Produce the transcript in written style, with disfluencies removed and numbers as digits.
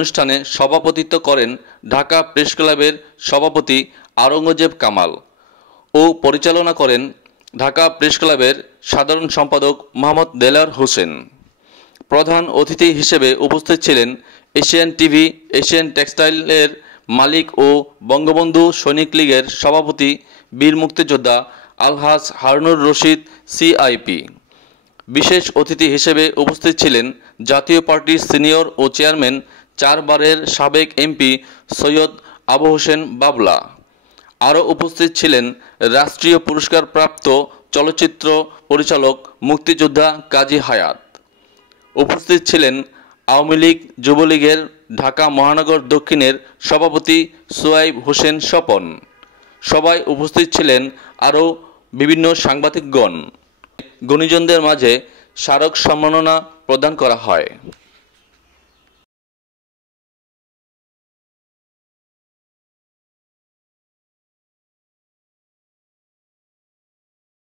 অনুষ্ঠানে সভাপতিত্ব করেন ঢাকা প্রেস ক্লাবের সভাপতি আওরঙ্গজেব কামাল ও পরিচালনা করেন ঢাকা প্রেস ক্লাবের সাধারণ সম্পাদক মোহাম্মদ দেলোয়ার হোসেন। প্রধান অতিথি হিসেবে উপস্থিত ছিলেন এশিয়ান টিভি, এশিয়ান টেক্সটাইলের মালিক ও বঙ্গবন্ধু সৈনিক লীগের সভাপতি বীর মুক্তিযোদ্ধা আলহাজ হারুনুর রশিদ সিআইপি। বিশেষ অতিথি হিসেবে উপস্থিত ছিলেন জাতীয় পার্টির সিনিয়র ও চেয়ারম্যান 4 বারের সাবেক এমপি সৈয়দ আবু হোসেন বাবলা। আরও উপস্থিত ছিলেন রাষ্ট্রীয় পুরস্কারপ্রাপ্ত চলচ্চিত্র পরিচালক মুক্তিযোদ্ধা কাজী হায়াত। উপস্থিত ছিলেন আওয়ামী লীগ যুবলীগের ঢাকা মহানগর দক্ষিণের সভাপতি সোহাইব হোসেন স্বপন। সভায় উপস্থিত ছিলেন আরও বিভিন্ন সাংবাদিকগণ। গুণীজনদের মাঝে স্মারক সম্মাননা প্রদান করা হয়।